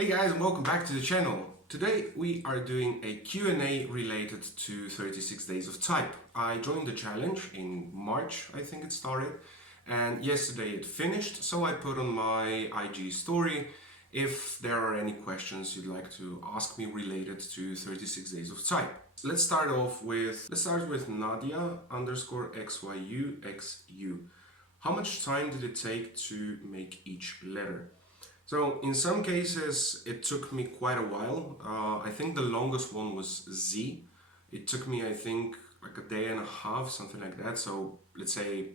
Hey guys, and welcome back to the channel. Today we are doing a Q&A related to 36 days of type. I joined the challenge in March, I think it started, and yesterday it finished, so I put on my IG story if there are any questions you'd like to ask me related to 36 days of type. Let's start with Nadia underscore XYUXU. How much time did it take to make each letter? So in some cases it took me quite a while. I think the longest one was Z. It took me, I think, like a day and a half, something like that. So let's say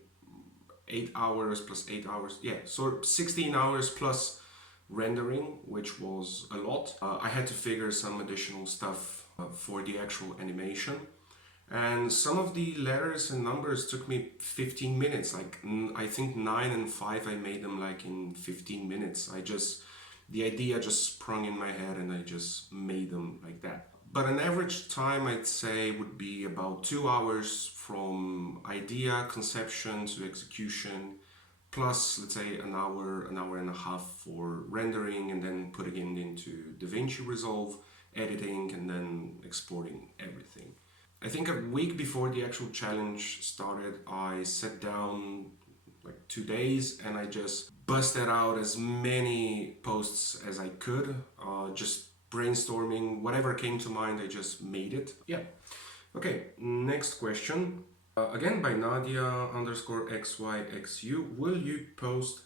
8 hours plus 8 hours. Yeah, so 16 hours plus rendering, which was a lot. I had to figure some additional stuff for the actual animation. And some of the letters and numbers took me 15 minutes. Like I think 9 and 5 I made them like in 15 minutes. The idea just sprung in my head and I just made them like that. But an average time I'd say would be about 2 hours from idea, conception to execution, plus let's say an hour and a half for rendering and then putting it into DaVinci Resolve, editing and then exporting everything. I think a week before the actual challenge started, I sat down like 2 days and I just busted out as many posts as I could, just brainstorming, whatever came to mind, I just made it. Yeah. Okay, next question. Again by Nadia underscore XYXU. Will you post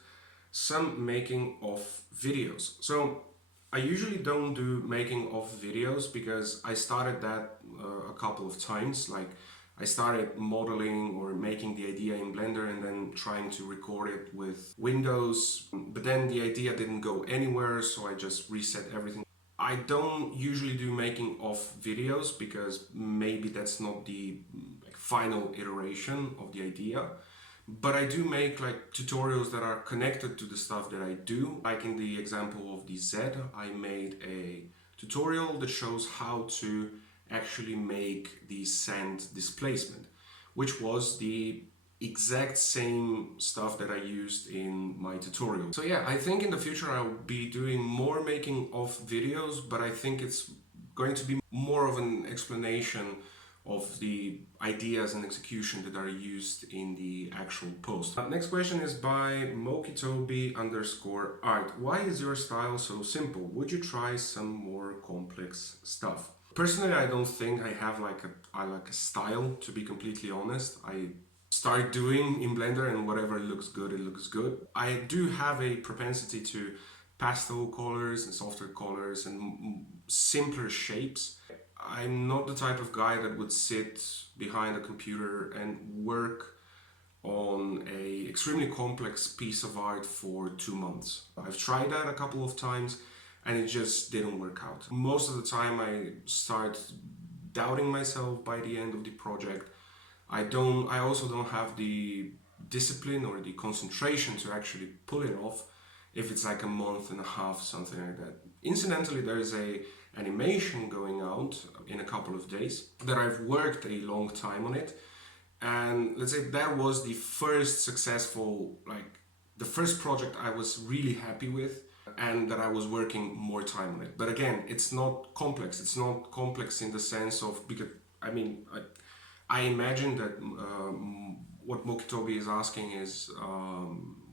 some making of videos? So I usually don't do making of videos because I started that a couple of times. Like I started modeling or making the idea in Blender and then trying to record it with Windows, but then the idea didn't go anywhere, so I just reset everything. I don't usually do making of videos because maybe that's not the final iteration of the idea. But I do make like tutorials that are connected to the stuff that I do. Like in the example of the Z, I made a tutorial that shows how to actually make the sand displacement, which was the exact same stuff that I used in my tutorial. So yeah, I think in the future I'll be doing more making of videos, but I think it's going to be more of an explanation of the ideas and execution that are used in the actual post. Next question is by Mokitobi underscore art. Why is your style so simple? Would you try some more complex stuff? Personally, I don't think I have like a style, to be completely honest. I start doing in Blender and whatever looks good, it looks good. I do have a propensity to pastel colors and softer colors and simpler shapes. I'm not the type of guy that would sit behind a computer and work on a extremely complex piece of art for 2 months. I've tried that a couple of times and it just didn't work out. Most of the time I start doubting myself by the end of the project. I also don't have the discipline or the concentration to actually pull it off if it's like a month and a half, something like that. Incidentally, there is a animation going out in a couple of days that I've worked a long time on it, and let's say that was the first successful, like the first project I was really happy with and that I was working more time on it. But again, it's not complex. It's not complex in the sense of, because I imagine that what Mokitobi is asking is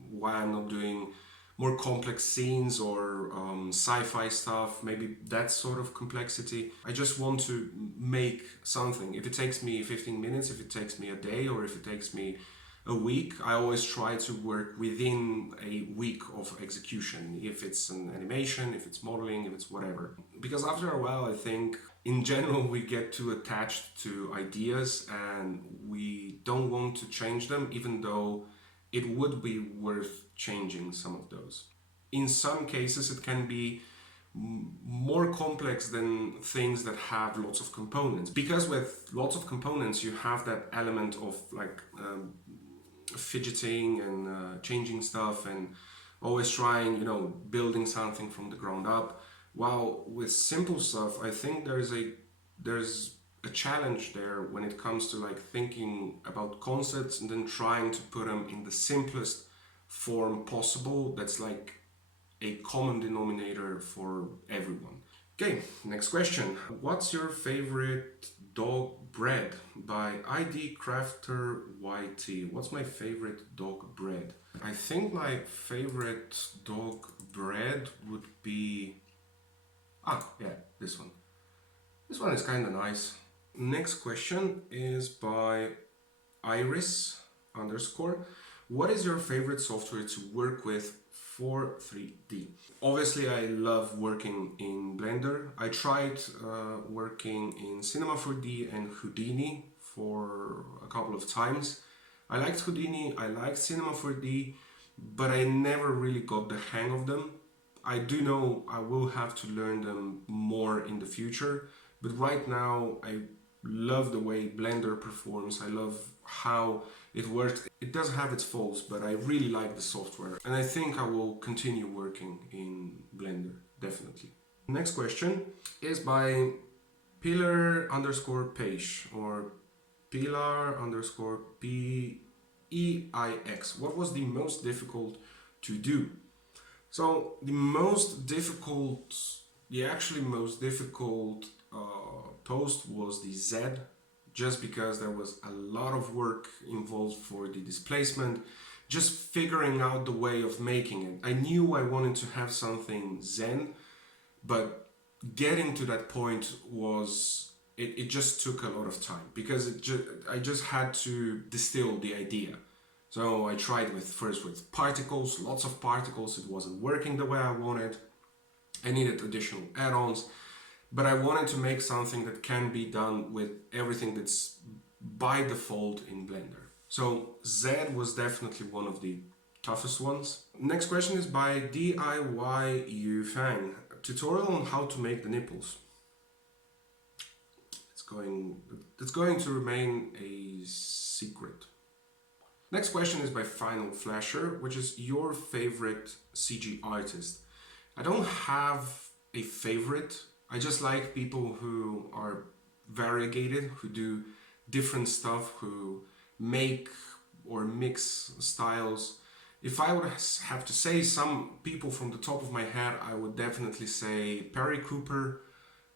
why I'm not doing more complex scenes or sci-fi stuff, maybe that sort of complexity. I just want to make something. If it takes me 15 minutes, if it takes me a day, or if it takes me a week, I always try to work within a week of execution. If it's an animation, if it's modeling, if it's whatever. Because after a while, I think in general we get too attached to ideas and we don't want to change them, even though it would be worth changing some of those. In some cases it can be more complex than things that have lots of components, because with lots of components you have that element of like fidgeting and changing stuff and always trying, building something from the ground up. While with simple stuff, I think there's a challenge there when it comes to like thinking about concepts and then trying to put them in the simplest form possible that's like a common denominator for everyone. Okay, next question. What's your favorite dog bread? By ID Crafter YT. What's my favorite dog bread? I think my favorite dog bread would be... yeah, this one. This one is kind of nice. Next question is by Iris _. What is your favorite software to work with for 3D? Obviously, I love working in Blender. I tried working in Cinema 4D and Houdini for a couple of times. I liked Houdini, I liked Cinema 4D, but I never really got the hang of them. I do know I will have to learn them more in the future, but right now I love the way Blender performs. I love how it works. It does have its faults, but I really like the software, and I think I will continue working in Blender, definitely. Next question is by Pilar _Page or Pilar _PEIX. What was the most difficult to do? So the actually most difficult post was the Z, just because there was a lot of work involved for the displacement, just figuring out the way of making it. I knew I wanted to have something Zen, but getting to that point was, it just took a lot of time, because I just had to distill the idea. So I tried first with particles, lots of particles. It wasn't working the way I wanted. I needed additional add-ons, but I wanted to make something that can be done with everything that's by default in Blender. So Z was definitely one of the toughest ones. Next question is by DIY You Fang. Tutorial on how to make the nipples. It's going to remain a secret. Next question is by Final Flasher, which is your favorite CG artist. I don't have a favorite. I just like people who are variegated, who do different stuff, who make or mix styles. If I would have to say some people from the top of my head, I would definitely say Perry Cooper.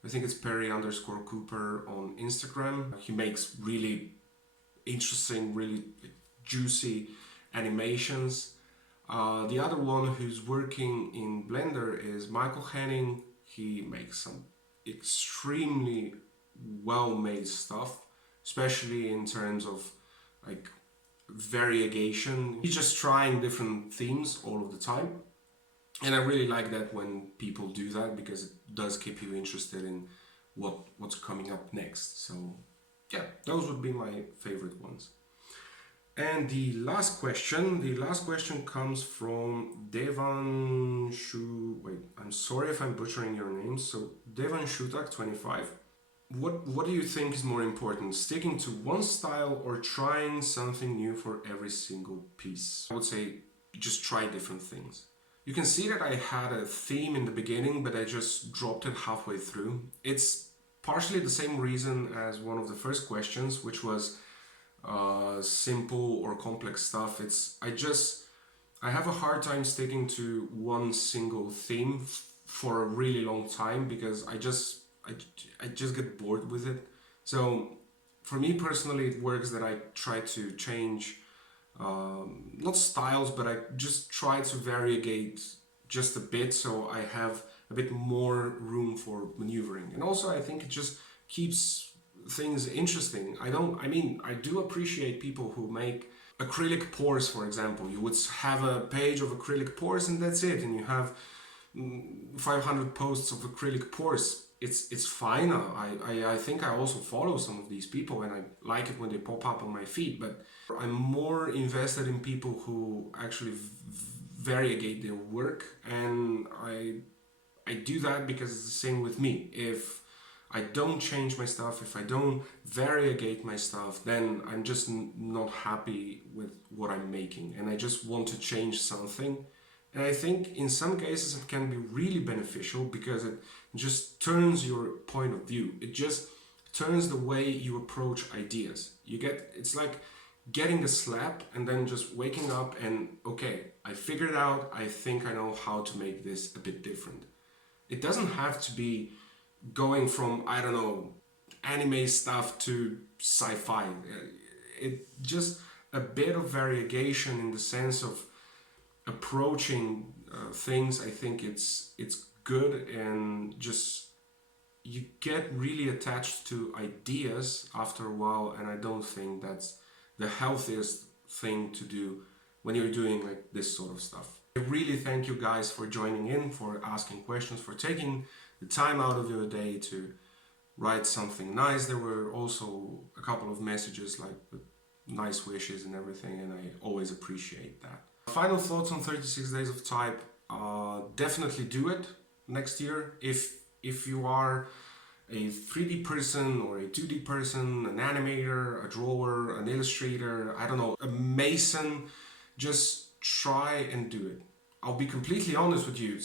I think it's Perry _Cooper on Instagram. He makes really interesting, really juicy animations. The other one who's working in Blender is Michael Henning. He makes some extremely well-made stuff, especially in terms of like variegation. He's just trying different themes all of the time, and I really like that when people do that, because it does keep you interested in what's coming up next. So yeah, those would be my favorite ones. And the last question comes from Devan wait, I'm sorry if I'm butchering your name. So Devan Shutak 25. What do you think is more important, sticking to one style or trying something new for every single piece? I would say just try different things. You can see that I had a theme in the beginning, but I just dropped it halfway through. It's partially the same reason as one of the first questions, which was simple or complex stuff. I have a hard time sticking to one single theme for a really long time, because I just get bored with it. So for me personally, it works that I try to change not styles, but I just try to variegate just a bit, so I have a bit more room for maneuvering. And also I think it just keeps things interesting. I do appreciate people who make acrylic pours, for example. You would have a page of acrylic pours and that's it, and you have 500 posts of acrylic pours. It's fine. I think I also follow some of these people, and I like it when they pop up on my feed, but I'm more invested in people who actually variegate their work, and I do that because it's the same with me. If I don't change my stuff, if I don't variegate my stuff, then I'm just not happy with what I'm making, and I just want to change something. And I think in some cases it can be really beneficial, because it just turns your point of view. It just turns the way you approach ideas. It's like getting a slap and then just waking up and, okay, I figured out, I think I know how to make this a bit different. It doesn't have to be going from, I don't know, anime stuff to sci-fi. It just a bit of variegation in the sense of approaching things. I think it's good, and just you get really attached to ideas after a while, and I don't think that's the healthiest thing to do when you're doing like this sort of stuff. I really thank you guys for joining in, for asking questions, for taking the time out of your day to write something nice. There were also a couple of messages like with nice wishes and everything, and I always appreciate that. Final thoughts on 36 Days of Type. Definitely do it next year. If you are a 3D person or a 2D person, an animator, a drawer, an illustrator, I don't know, a mason, just try and do it. I'll be completely honest with you.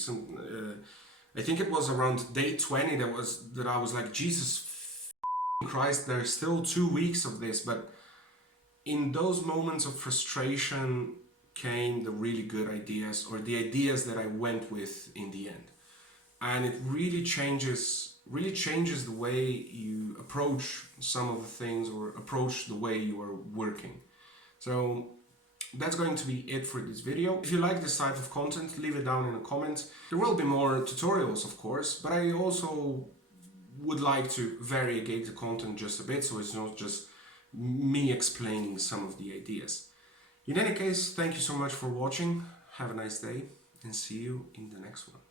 I think it was around day 20 that I was like, Jesus Christ, there's still 2 weeks of this. But in those moments of frustration came the really good ideas, or the ideas that I went with in the end. And it really changes the way you approach some of the things, or approach the way you are working. So that's going to be it for this video. If you like this type of content, leave it down in the comments. There will be more tutorials, of course, but I also would like to variegate the content just a bit, so it's not just me explaining some of the ideas. In any case, thank you so much for watching. Have a nice day, and see you in the next one.